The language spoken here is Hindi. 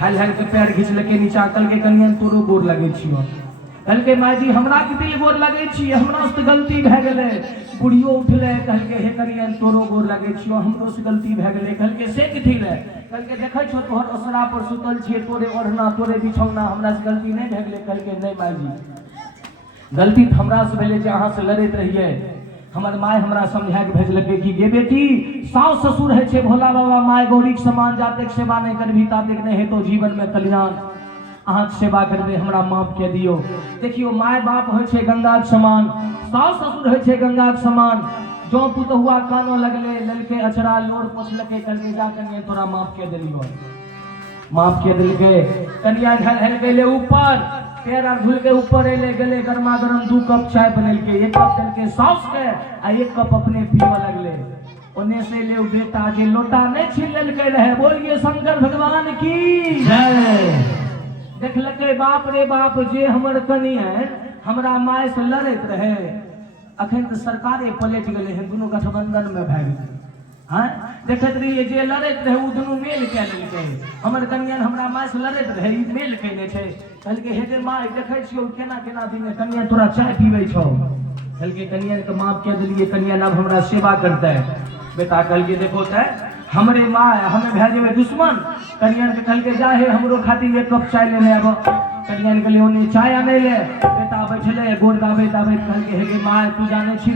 हाल के पैर घींच लके नीचा कल के कनियन तोरो गोर लगे छियो। कल के माँ जी हमरा के दिल गोर लगे छी, हमरा से गलती भए गेलै। बुढ़ियो उठले कल के हे कनियन तोरो गोर लगे छियो, हमरो से गलती भए गेलै। कल के से किथिले कल के देखै छो तोहर ओसरा पर सुतल छियै, तोरे ओढ़ना तोरे बिछौना, हमरा से गलती नहीं भए गेलै। कल के नहीं माँ जी गलती तो हमरा से भेलै जे अहाँ से लड़ैत रहिए। हमर माय हमरा समझा के भेजलकै कि गे बेटी सास ससुर है छे भोला बाबा माय गौरी के समान, जातेक सेवा नहीं करबी तातेक नहीं हेतौ जीवन में कल्याण। अहाँ सेवा करबे हमरा माफ के दियो। देखियो माय बाप हो छे गंगा के समान, सास ससुर हो छे गंगा के समान। जो पुतहुआ कानो लगले ललके अचरा लोर पोछलके करके जा कनिया तोरा माफ के देलियो। माफ के दिलके कनिया ढल गेले ऊपर, पैर और धुल के ऊपर एले गेले, गरमा गरम 2 कप चाय बनलके, 1 कप देलके सास के आ 1 कप अपने पीवा लगले। ओने से ले बेटा के लोटा नहीं छीन ललके रहे। बोलिए शंकर भगवान की जय। देखलके बाप रे बाप जे हमर कनिया हमरा माय से लड़ैत रहे, अखन तो सरकारे पलट गए हैं, दोनों गठबंधन में भाग गए। हाँ देखत रहिए जे लड़ैत रहे उ दोनों मेल के लेलके। हमर कनिया हमरा माय से लड़ैत रहे ई मेल केने छे। कहलके हे गे माय देखै छियो केना केना दिन कनिया तोरा चाय पीबै छौ। कहलके कनिया के माफ के देलिए, कनिया अब हमरा सेवा करते। बेटा कहलके देखो ते हमरे माय हमें भे जेबे दुश्मन। कनिया के कहलके जा हे हमरो खातिर 1 कप चाय लेने आबो। कनिया के लिए ओने चाय आने ले। बेटा बैठले गोर दाबे दाबे कहलके हे गे माय तू जाने छी